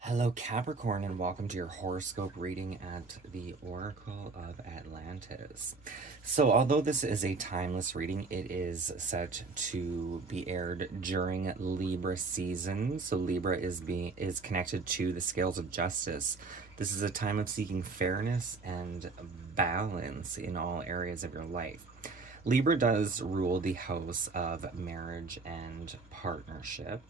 Hello, Capricorn, and welcome to your horoscope reading at the Oracle of Atlantis. So, although this is a timeless reading, it is set to be aired during Libra season. So, Libra is connected to the scales of justice. This is a time of seeking fairness and balance in all areas of your life. Libra does rule the house of marriage and partnership.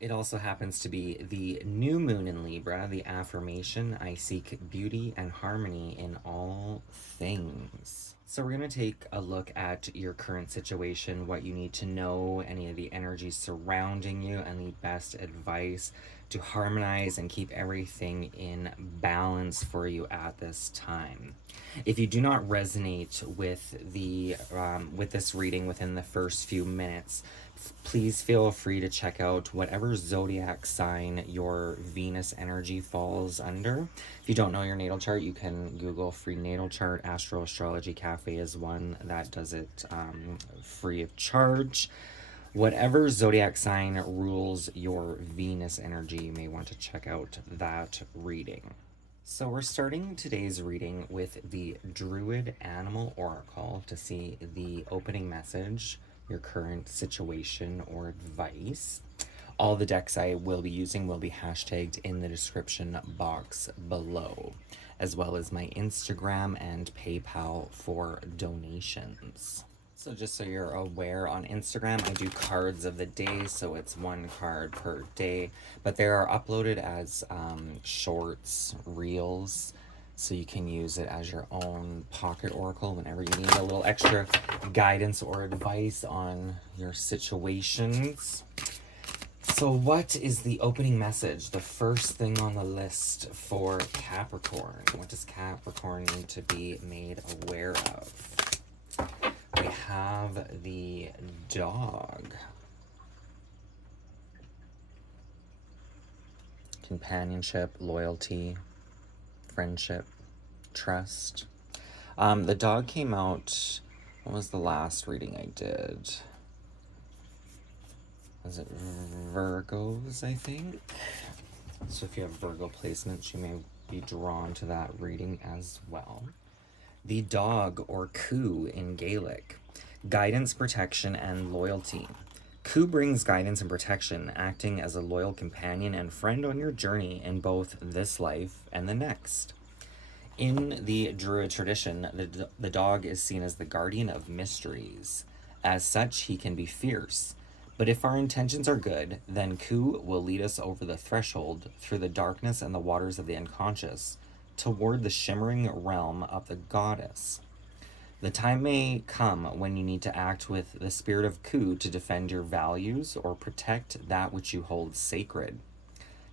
It also happens to be the new moon in Libra, the affirmation I seek beauty and harmony in all things. So, we're going to take a look at your current situation, what you need to know, any of the energies surrounding you, and the best advice to harmonize and keep everything in balance for you at this time. If you do not resonate with this reading within the first few minutes, please feel free to check out whatever zodiac sign your Venus energy falls under. If you don't know your natal chart, you can Google free natal chart. Astro Astrology Cafe is one that does it free of charge. Whatever zodiac sign rules your Venus energy, you may want to check out that reading. So we're starting today's reading with the Druid Animal Oracle to see the opening message, your current situation or advice. All the decks I will be using will be hashtagged in the description box below, as well as my Instagram and PayPal for donations. So just so you're aware, on Instagram, I do cards of the day, so it's one card per day, but they are uploaded as shorts, reels, so you can use it as your own pocket oracle whenever you need a little extra guidance or advice on your situations. So what is the opening message, the first thing on the list for Capricorn? What does Capricorn need to be made aware of? We have the dog. Companionship, loyalty, friendship, trust. The dog came out, what was the last reading I did? Was it Virgos, I think? So if you have Virgo placements, you may be drawn to that reading as well. The dog, or Ku in Gaelic, guidance, protection, and loyalty. Ku brings guidance and protection, acting as a loyal companion and friend on your journey in both this life and the next. In the Druid tradition, the dog is seen as the guardian of mysteries. As such, he can be fierce. But if our intentions are good, then Ku will lead us over the threshold through the darkness and the waters of the unconscious, toward the shimmering realm of the goddess. The time may come when you need to act with the spirit of Ku to defend your values or protect that which you hold sacred.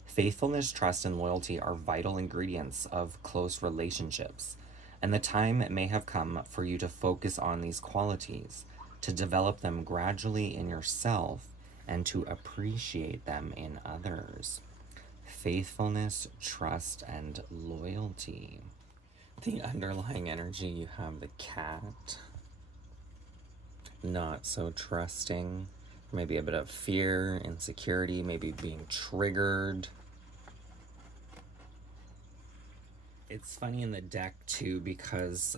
Faithfulness, trust, and loyalty are vital ingredients of close relationships, and the time may have come for you to focus on these qualities, to develop them gradually in yourself, and to appreciate them in others. Faithfulness, trust, and loyalty. The underlying energy, you have the cat. Not so trusting. Maybe a bit of fear, insecurity, maybe being triggered. It's funny in the deck too because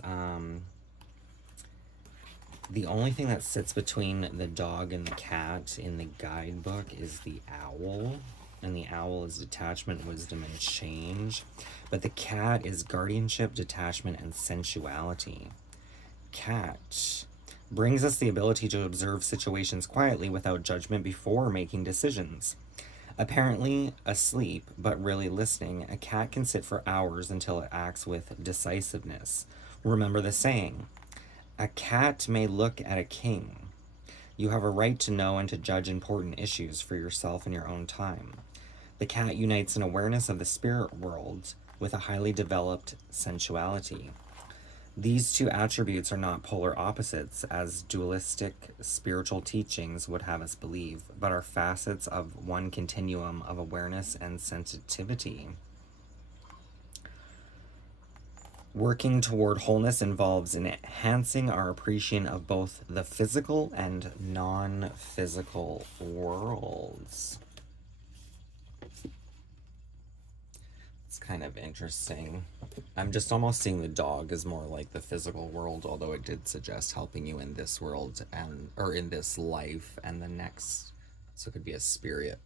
the only thing that sits between the dog and the cat in the guidebook is the owl. And the owl is detachment, wisdom, and change. But the cat is guardianship, detachment, and sensuality. Cat brings us the ability to observe situations quietly without judgment before making decisions. Apparently asleep, but really listening, a cat can sit for hours until it acts with decisiveness. Remember the saying, a cat may look at a king. You have a right to know and to judge important issues for yourself in your own time. The cat unites an awareness of the spirit world with a highly developed sensuality. These two attributes are not polar opposites, as dualistic spiritual teachings would have us believe, but are facets of one continuum of awareness and sensitivity. Working toward wholeness involves enhancing our appreciation of both the physical and non-physical worlds. kind of interesting. I'm just almost seeing the dog as more like the physical world, although it did suggest helping you in this world and or in this life and the next. So it could be a spirit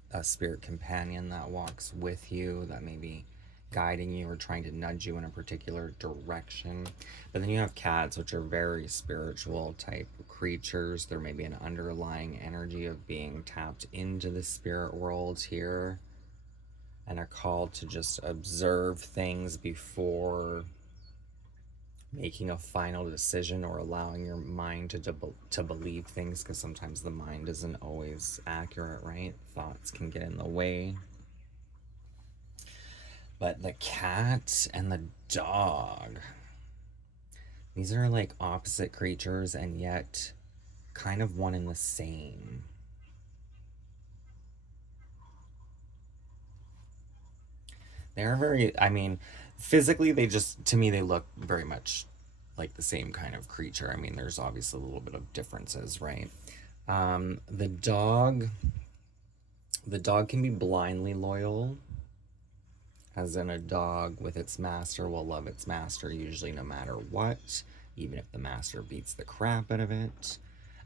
companion that walks with you, that may be guiding you or trying to nudge you in a particular direction. But then you have cats, which are very spiritual type creatures. There may be an underlying energy of being tapped into the spirit world here, and are called to just observe things before making a final decision or allowing your mind to believe things, because sometimes the mind isn't always accurate, right? Thoughts can get in the way. But the cat and the dog, these are like opposite creatures and yet kind of one and the same. They're very, I mean, physically, they just, to me, they look very much like the same kind of creature. I mean, there's obviously a little bit of differences, right? Um, the dog, the dog can be blindly loyal, as in a dog with its master will love its master usually no matter what, even if the master beats the crap out of it.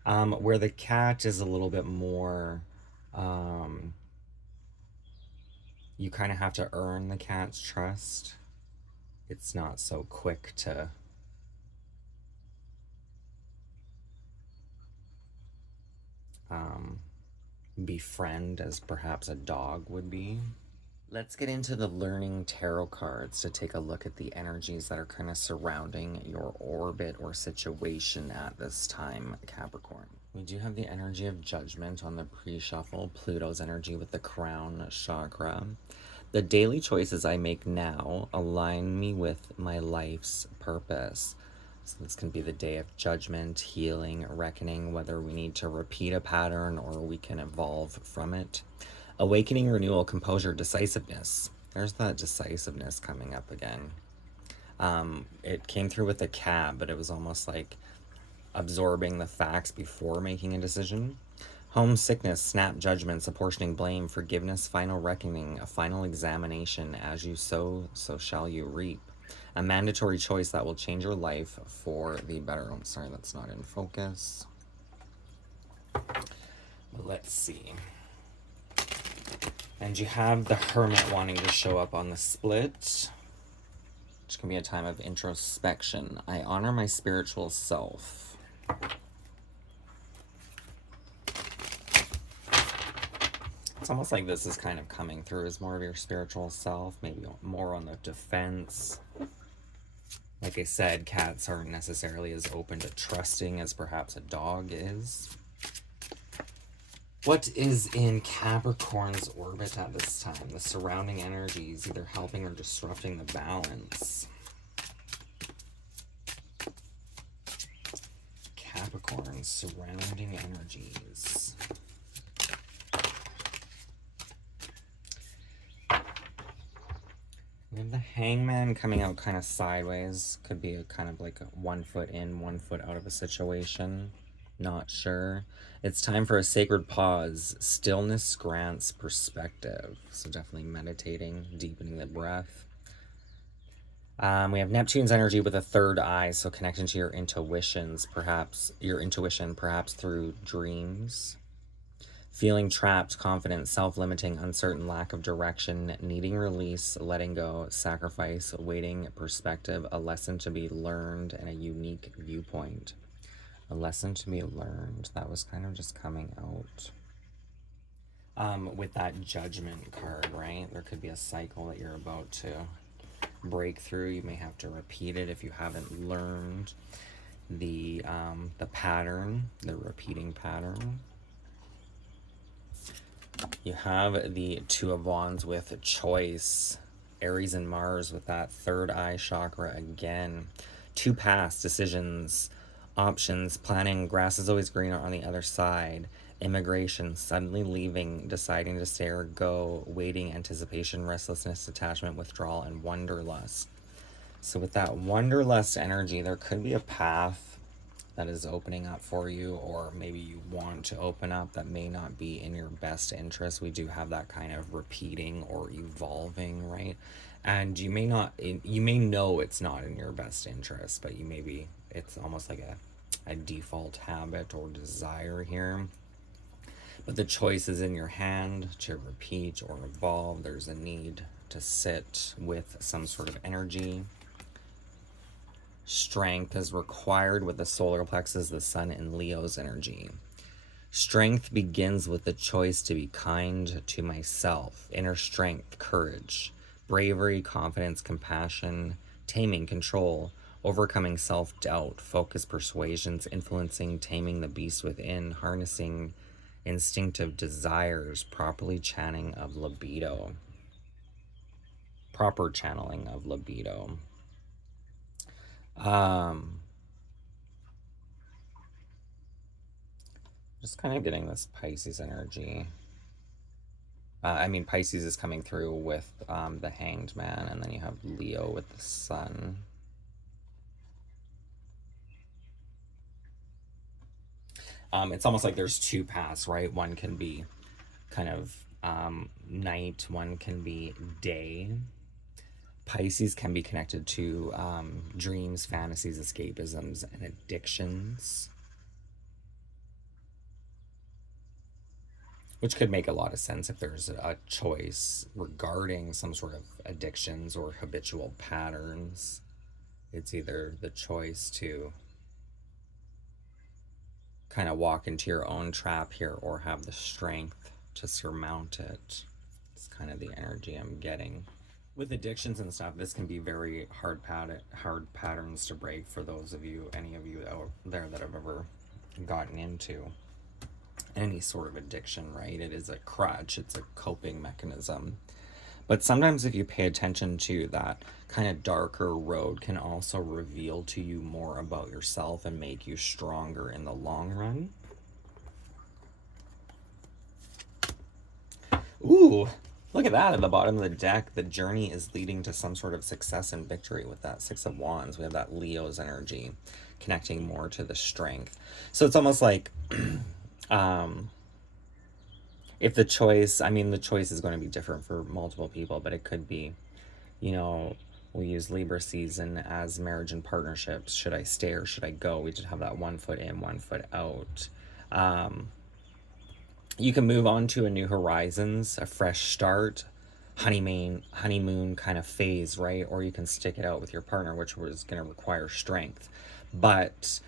Where the cat is a little bit more, um, you kind of have to earn the cat's trust. It's not so quick to um, befriend as perhaps a dog would be. Let's get into the learning tarot cards to take a look at the energies that are kind of surrounding your orbit or situation at this time, Capricorn. We do have the energy of judgment on the pre-shuffle, Pluto's energy with the crown chakra. The daily choices I make now align me with my life's purpose. So this can be the day of judgment, healing, reckoning, whether we need to repeat a pattern or we can evolve from it. Awakening, renewal, composure, decisiveness. There's that decisiveness coming up again. It came through with the cab, but it was almost like absorbing the facts before making a decision. Homesickness, snap judgments, apportioning blame, forgiveness, final reckoning, a final examination. As you sow, so shall you reap. A mandatory choice that will change your life for the better. Oh, sorry, that's not in focus. But let's see. And you have the Hermit wanting to show up on the split, which can be a time of introspection. I honor my spiritual self. It's almost like this is kind of coming through as more of your spiritual self, maybe more on the defense. Like I said, cats aren't necessarily as open to trusting as perhaps a dog is. What is in Capricorn's orbit at this time? The surrounding energies, either helping or disrupting the balance. Capricorn's surrounding energies. We have the Hangman coming out kind of sideways. Could be a kind of like a 1 foot in, 1 foot out of a situation. Not sure. It's time for a sacred pause. Stillness grants perspective. So definitely meditating, deepening the breath. We have Neptune's energy with a third eye, so connection to your intuitions, perhaps your intuition, perhaps through dreams. Feeling trapped, confident, self-limiting, uncertain, lack of direction, needing release, letting go, sacrifice, waiting, perspective, a lesson to be learned, and a unique viewpoint. A lesson to be learned. That was kind of just coming out. With that judgment card, right? There could be a cycle that you're about to break through. You may have to repeat it if you haven't learned the pattern, the repeating pattern. You have the Two of Wands with choice. Aries and Mars with that third eye chakra again. Two past decisions, options, planning. Grass is always greener on the other side. Immigration, suddenly leaving, deciding to stay or go. Waiting, anticipation, restlessness, attachment, withdrawal, and wanderlust. So with that wanderlust energy, there could be a path that is opening up for you, or maybe you want to open up that may not be in your best interest. We do have that kind of repeating or evolving, right? And you may not, you may know it's not in your best interest, but you maybe it's almost like a default habit or desire here. But the choice is in your hand to repeat or evolve. There's a need to sit with some sort of energy. Strength is required with the solar plexus, the sun, and Leo's energy. Strength begins with the choice to be kind to myself. Inner strength, courage, bravery, confidence, compassion, taming, control, overcoming self-doubt, focus, persuasions, influencing, taming the beast within, harnessing instinctive desires, properly channeling of libido. Proper channeling of libido. Just kind of getting this Pisces energy. Pisces is coming through with the Hanged Man, and then you have Leo with the Sun. It's almost like there's two paths, right? One can be kind of night, one can be day. Pisces can be connected to dreams, fantasies, escapisms, and addictions, which could make a lot of sense if there's a choice regarding some sort of addictions or habitual patterns. It's either the choice to kind of walk into your own trap here or have the strength to surmount it. It's kind of the energy I'm getting. With addictions and stuff, this can be very hard patterns to break for those of you, any of you out there that have ever gotten into any sort of addiction, right? It is a crutch, it's a coping mechanism. But sometimes if you pay attention to that kind of darker road, can also reveal to you more about yourself and make you stronger in the long run. Ooh, look at that at the bottom of the deck. The journey is leading to some sort of success and victory with that Six of Wands. We have that Leo's energy connecting more to the strength. So it's almost like if the choice, the choice is going to be different for multiple people, but it could be, we use Libra season as marriage and partnerships. Should I stay or should I go? We did have that 1 foot in, 1 foot out. You can move on to a new horizons, a fresh start, honeymoon kind of phase, right? Or you can stick it out with your partner, which was going to require strength. But,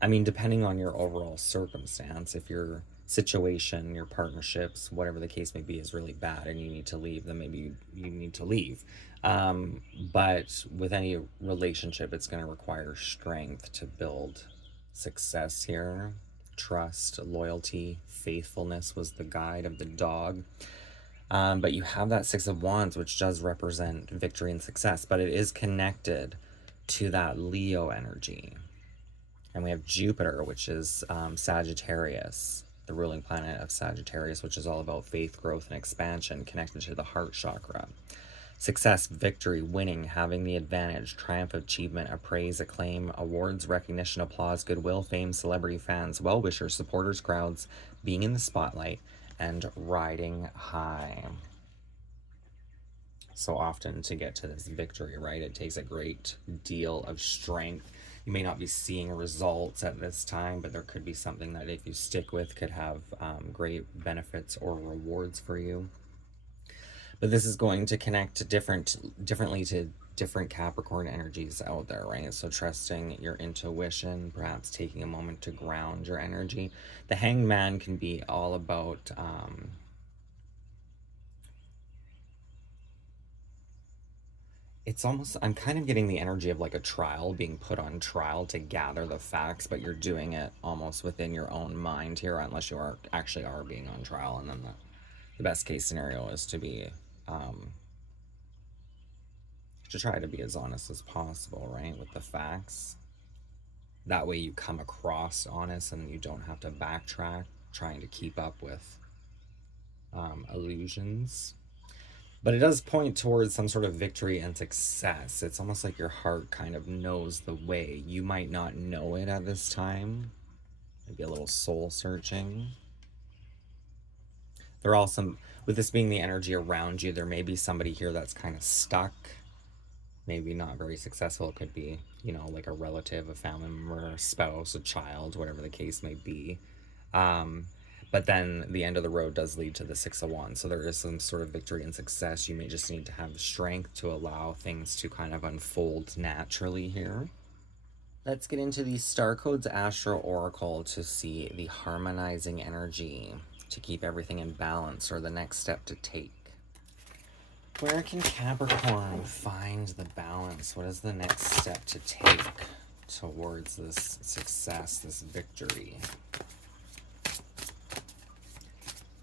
depending on your overall circumstance, if your situation, your partnerships, whatever the case may be, is really bad and you need to leave, then maybe you need to leave. But with any relationship, it's going to require strength to build success here. Trust, loyalty, faithfulness was the guide of the dog. But you have that Six of Wands, which does represent victory and success, but it is connected to that Leo energy. And we have Jupiter, which is Sagittarius, the ruling planet of Sagittarius, which is all about faith, growth, and expansion, connected to the heart chakra. Success, victory, winning, having the advantage, triumph, achievement, appraise, acclaim, awards, recognition, applause, goodwill, fame, celebrity, fans, well-wishers, supporters, crowds, being in the spotlight, and riding high. So often to get to this victory, right, it takes a great deal of strength. You may not be seeing results at this time, but there could be something that if you stick with could have great benefits or rewards for you. But this is going to connect differently to different Capricorn energies out there, right? So trusting your intuition, perhaps taking a moment to ground your energy. The Hanged Man can be all about it's almost, I'm kind of getting the energy of like a trial, being put on trial to gather the facts, but you're doing it almost within your own mind here, unless you are actually being on trial. And then the best case scenario is to be to try to be as honest as possible, right, with the facts. That way you come across honest and you don't have to backtrack trying to keep up with illusions. But it does point towards some sort of victory and success. It's almost like your heart kind of knows the way. You might not know it at this time. Maybe a little soul searching. There are also, with this being the energy around you, there may be somebody here that's kind of stuck. Maybe not very successful. It could be, you know, like a relative, a family member, a spouse, a child, whatever the case may be. But then the end of the road does lead to the Six of Wands. So there is some sort of victory and success. You may just need to have the strength to allow things to kind of unfold naturally here. Let's get into the Star Codes Astro Oracle to see the harmonizing energy to keep everything in balance, or the next step to take. Where can Capricorn find the balance? What is the next step to take towards this success, this victory?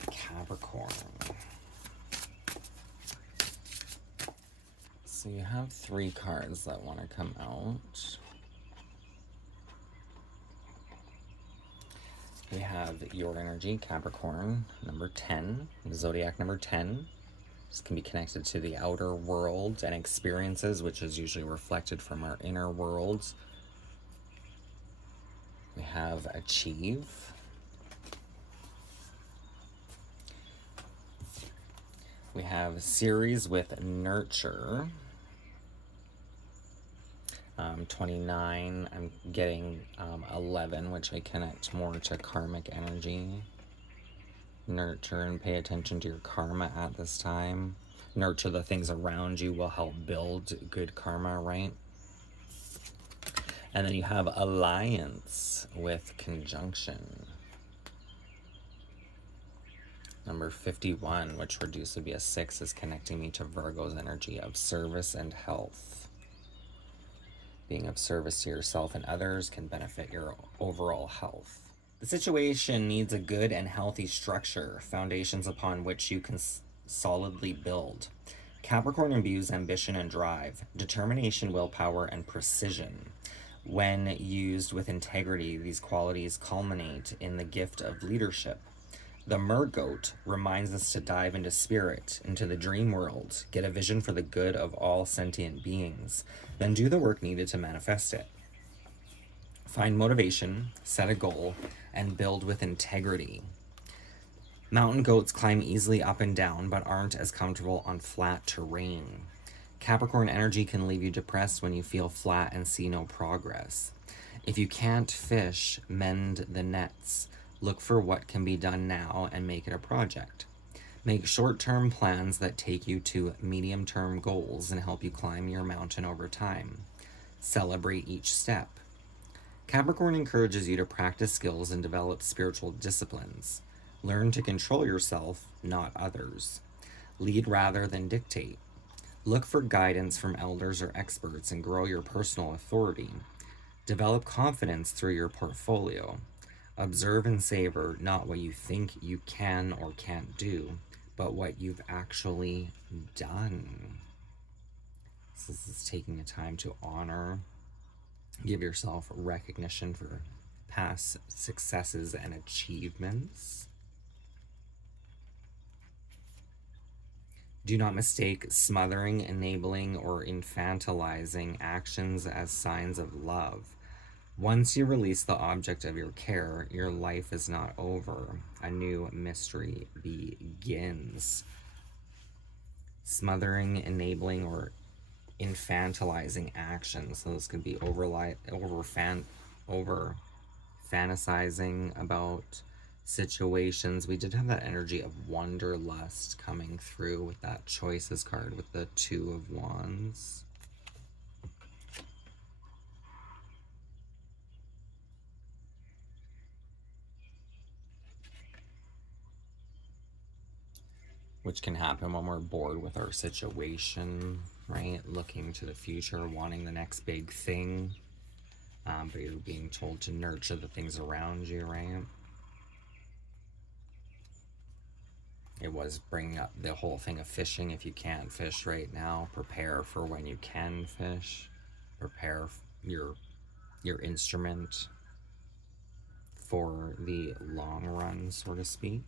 Capricorn. So you have 3 cards that want to come out. We have your energy, Capricorn, number 10, zodiac number 10. This can be connected to the outer world and experiences, which is usually reflected from our inner worlds. We have achieve. We have series with nurture. 29, I'm getting 11, which I connect more to karmic energy. Nurture and pay attention to your karma at this time. Nurture the things around you will help build good karma, right? And then you have alliance with conjunction. Number 51, which reduced would be a 6, is connecting me to Virgo's energy of service and health. Being of service to yourself and others can benefit your overall health. The situation needs a good and healthy structure, foundations upon which you can solidly build. Capricorn imbues ambition and drive, determination, willpower, and precision. When used with integrity, these qualities culminate in the gift of leadership. The Mergoat reminds us to dive into spirit, into the dream world, get a vision for the good of all sentient beings, then do the work needed to manifest it. Find motivation, set a goal, and build with integrity. Mountain goats climb easily up and down, but aren't as comfortable on flat terrain. Capricorn energy can leave you depressed when you feel flat and see no progress. If you can't fish, mend the nets. Look for what can be done now and make it a project. Make short-term plans that take you to medium-term goals and help you climb your mountain over time. Celebrate each step. Capricorn encourages you to practice skills and develop spiritual disciplines. Learn to control yourself, not others. Lead rather than dictate. Look for guidance from elders or experts and grow your personal authority. Develop confidence through your portfolio. Observe and savor not what you think you can or can't do, but what you've actually done. This is taking a time to honor, give yourself recognition for past successes and achievements. Do not mistake smothering, enabling, or infantilizing actions as signs of love. Once you release the object of your care, your life is not over. A new mystery begins. Smothering, enabling, or infantilizing actions. So this could be over fantasizing about situations. We did have that energy of wanderlust coming through with that choices card with the 2 of Wands. Which can happen when we're bored with our situation, right? Looking to the future, wanting the next big thing. But you're being told to nurture the things around you, right? It was bringing up the whole thing of fishing. If you can't fish right now, prepare for when you can fish. Prepare your instrument for the long run, so to speak.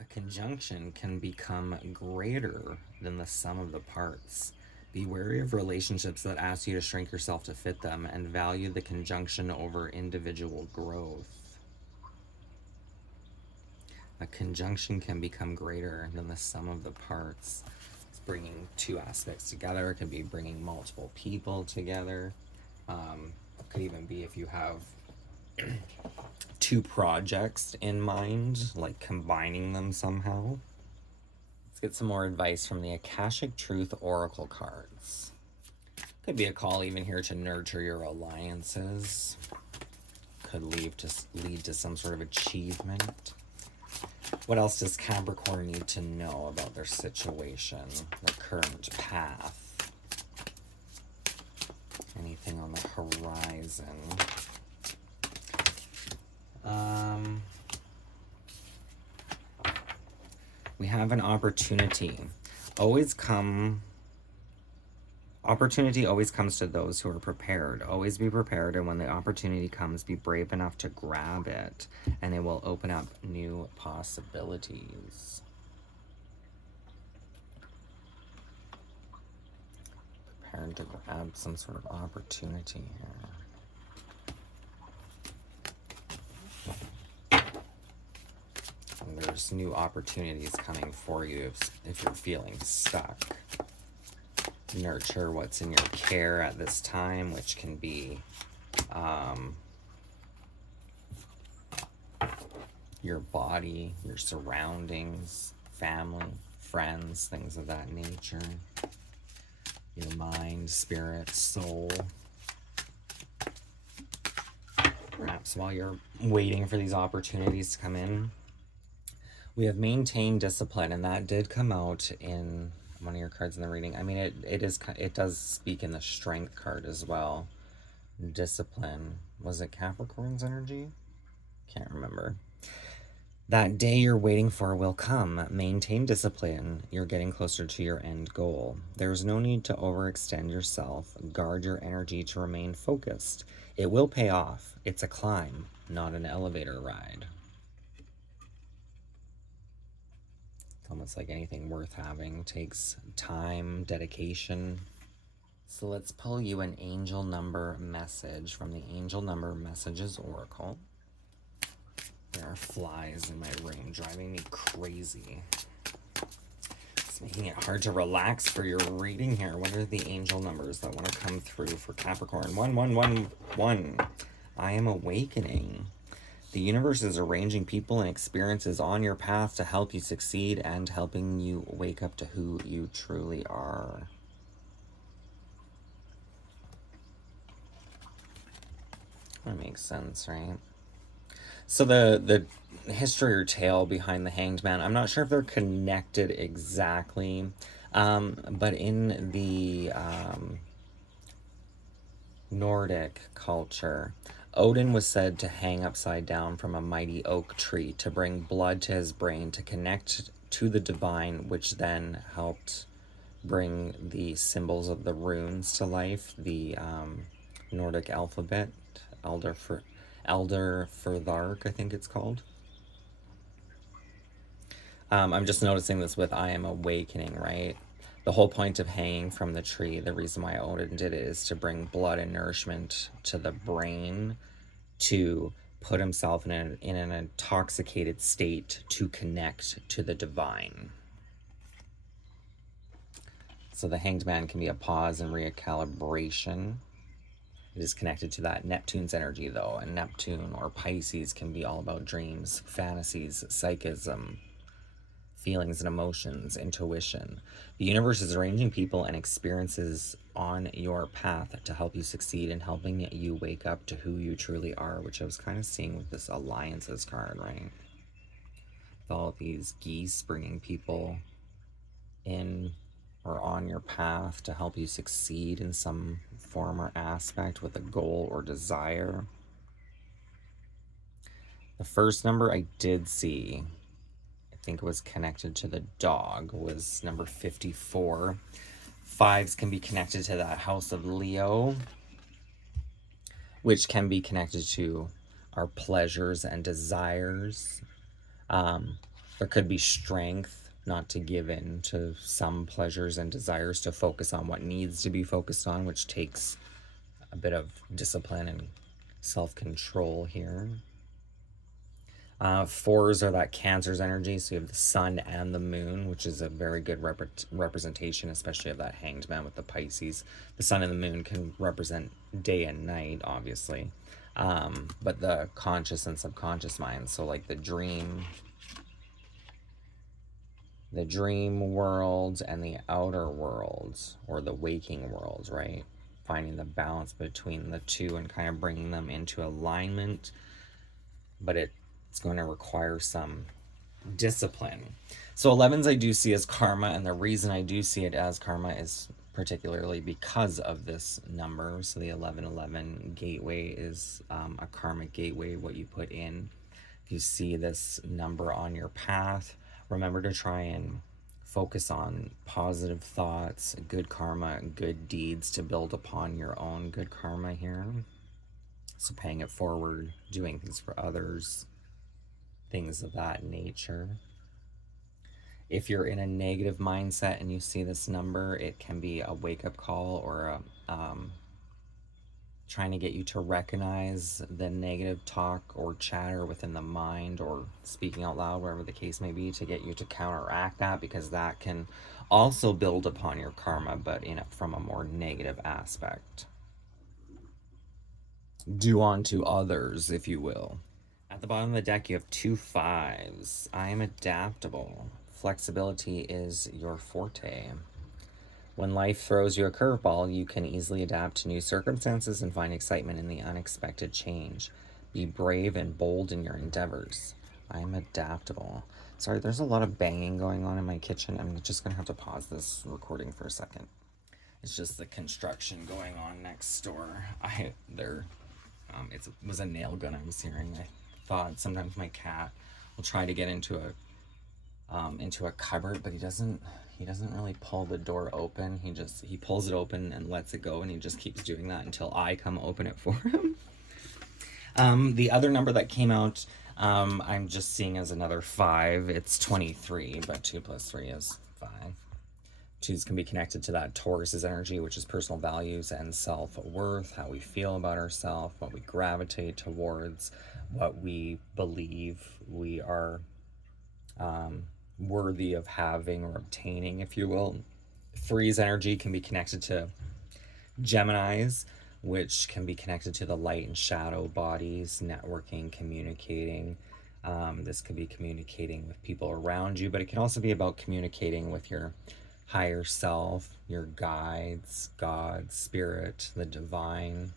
A conjunction can become greater than the sum of the parts. Be wary of relationships that ask you to shrink yourself to fit them, and value the conjunction over individual growth. A conjunction can become greater than the sum of the parts. It's bringing two aspects together. It could be bringing multiple people together. It could even be if you have two projects in mind, like combining them somehow. Let's get some more advice from the Akashic Truth Oracle cards. Could be a call even here to nurture your alliances. Could lead to some sort of achievement. What else does Capricorn need to know about their situation, their current path? Anything on the horizon? We have an opportunity. Opportunity always comes to those who are prepared. Always be prepared, and when the opportunity comes, be brave enough to grab it, and it will open up new possibilities. Prepared to grab some sort of opportunity here. There's new opportunities coming for you if you're feeling stuck. Nurture what's in your care at this time, which can be your body, your surroundings, family, friends, things of that nature. Your mind, spirit, soul. Perhaps while you're waiting for these opportunities to come in, we have maintained discipline, and that did come out in one of your cards in the reading. I mean, it does speak in the strength card as well. Discipline. Was it Capricorn's energy? Can't remember. That day you're waiting for will come. Maintain discipline. You're getting closer to your end goal. There's no need to overextend yourself. Guard your energy to remain focused. It will pay off. It's a climb, not an elevator ride. Almost like anything worth having takes time, dedication. So let's pull you an angel number message from the Angel Number Messages Oracle. There are flies in my room driving me crazy. It's making it hard to relax for your reading here. What are the angel numbers that want to come through for Capricorn? 1111. I am awakening. The universe is arranging people and experiences on your path to help you succeed and helping you wake up to who you truly are. That makes sense, right? So the history or tale behind the Hanged Man, I'm not sure if they're connected exactly, but in the Nordic culture, Odin was said to hang upside down from a mighty oak tree to bring blood to his brain to connect to the divine, which then helped bring the symbols of the runes to life, the Nordic alphabet, Elder Furthark, I think it's called. I'm just noticing this with I am awakening, right? The whole point of hanging from the tree, the reason why Odin did it is to bring blood and nourishment to the brain, to put himself in an intoxicated state to connect to the divine. So the Hanged Man can be a pause and recalibration. It is connected to that Neptune's energy, though, and Neptune or Pisces can be all about dreams, fantasies, psychism, feelings and emotions, intuition. The universe is arranging people and experiences on your path to help you succeed and helping you wake up to who you truly are, which I was kind of seeing with this alliances card, right? With all these geese bringing people in or on your path to help you succeed in some form or aspect with a goal or desire. The first number I did see, I think it was connected to the dog, was number 54. Fives can be connected to that house of Leo, which can be connected to our pleasures and desires. There could be strength not to give in to some pleasures and desires, to focus on what needs to be focused on, which takes a bit of discipline and self-control here. Fours are that Cancer's energy, so you have the sun and the moon, which is a very good representation, especially of that Hanged Man with the Pisces. The sun and the moon can represent day and night, obviously, but the conscious and subconscious mind, so like the dream world and the outer world, or the waking world, right? Finding the balance between the two and kind of bringing them into alignment, but it's going to require some discipline. So 11s I do see as karma, and the reason I do see it as karma is particularly because of this number. So the 1111 gateway is a karmic gateway, what you put in. If you see this number on your path, remember to try and focus on positive thoughts, good karma, good deeds to build upon your own good karma here. So paying it forward, doing things for others, things of that nature. If you're in a negative mindset and you see this number, it can be a wake-up call, or trying to get you to recognize the negative talk or chatter within the mind, or speaking out loud, whatever the case may be, to get you to counteract that, because that can also build upon your karma, but from a more negative aspect. Do unto others, if you will. At the bottom of the deck, you have 2 5s. I am adaptable. Flexibility is your forte. When life throws you a curveball, you can easily adapt to new circumstances and find excitement in the unexpected change. Be brave and bold in your endeavors. I am adaptable. Sorry, there's a lot of banging going on in my kitchen. I'm just going to have to pause this recording for a second. It's just the construction going on next door. It was a nail gun I was hearing. I thought sometimes my cat will try to get into a cupboard, but he doesn't really pull the door open. He pulls it open and lets it go, and he just keeps doing that until I come open it for him. The other number that came out, I'm just seeing as another 5. It's 23, but 2 plus 3 is 5. 2s can be connected to that Taurus's energy, which is personal values and self-worth, how we feel about ourselves, what we gravitate towards, what we believe we are worthy of having or obtaining, if you will. 3's energy can be connected to Gemini's, which can be connected to the light and shadow bodies, networking, communicating. This could be communicating with people around you, but it can also be about communicating with your higher self, your guides, God, spirit, the divine.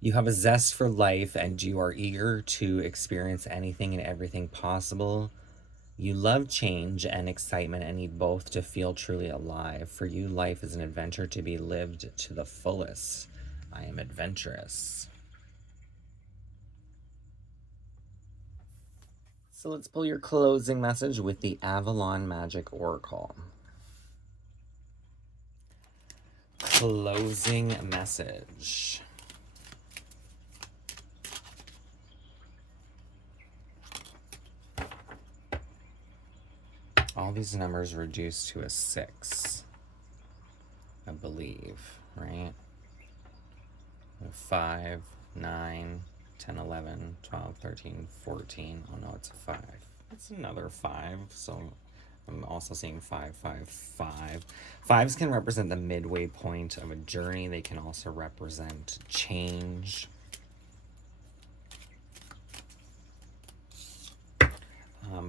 You have a zest for life, and you are eager to experience anything and everything possible. You love change and excitement and need both to feel truly alive. For you, life is an adventure to be lived to the fullest. I am adventurous. So let's pull your closing message with the Avalon Magic Oracle. Closing message. All these numbers reduce to a 6, I believe, right? 5, 9, 10, 11, 12, 13, 14. Oh no, it's a 5. It's another 5, so I'm also seeing 5, 5, 5. 5s can represent the midway point of a journey. They can also represent change.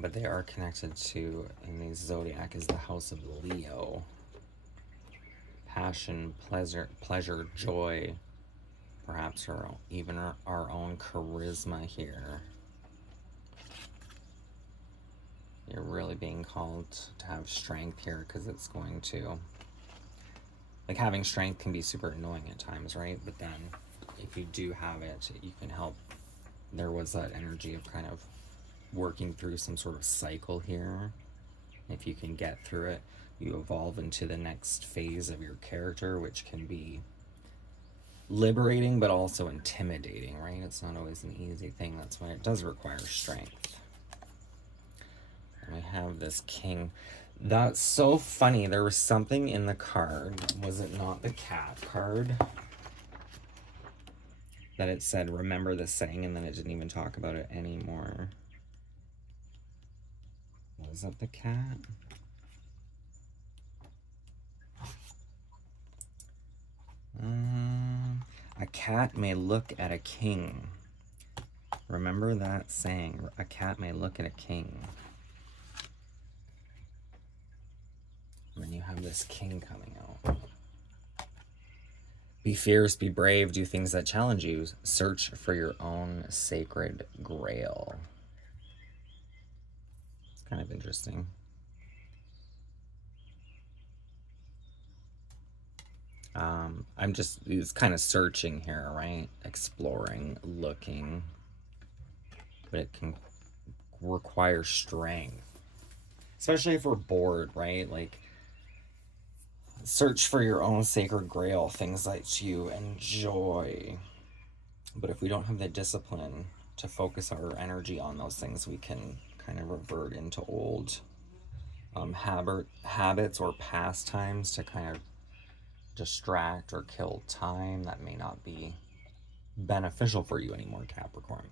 But they are connected to, in the zodiac, is the house of Leo. Passion, pleasure, joy, perhaps even our own charisma here. You're really being called to have strength here, because it's going to, like, having strength can be super annoying at times, right? But then if you do have it, you can help. There was that energy of kind of working through some sort of cycle here. If you can get through it, you evolve into the next phase of your character, which can be liberating but also intimidating, right? It's not always an easy thing. That's why it does require strength. have this king. That's so funny. There was something in the card. Was it not the cat card? That it said, remember this saying, and then it didn't even talk about it anymore. Was it the cat? A cat may look at a king. Remember that saying. A cat may look at a king. And then you have this king coming out. Be fierce, be brave, do things that challenge you. Search for your own sacred grail. It's kind of interesting. It's kind of searching here, right? Exploring, looking. But it can require strength. Especially if we're bored, right? Like, search for your own sacred grail, things that you enjoy. But if we don't have the discipline to focus our energy on those things, we can kind of revert into old habits or pastimes to kind of distract or kill time that may not be beneficial for you anymore, Capricorn.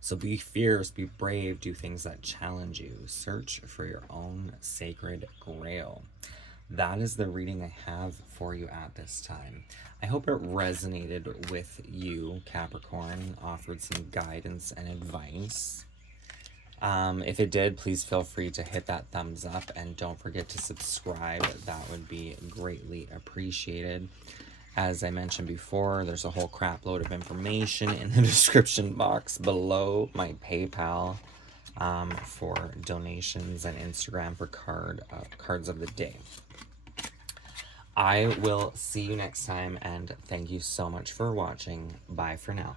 So be fierce, be brave, do things that challenge you. Search for your own sacred grail. That is the reading I have for you at this time. I hope it resonated with you, Capricorn, offered some guidance and advice. If it did, please feel free to hit that thumbs up and don't forget to subscribe. That would be greatly appreciated. As I mentioned before, there's a whole crap load of information in the description box below, my PayPal for donations, and Instagram for cards of the day. I will see you next time, and thank you so much for watching. Bye for now.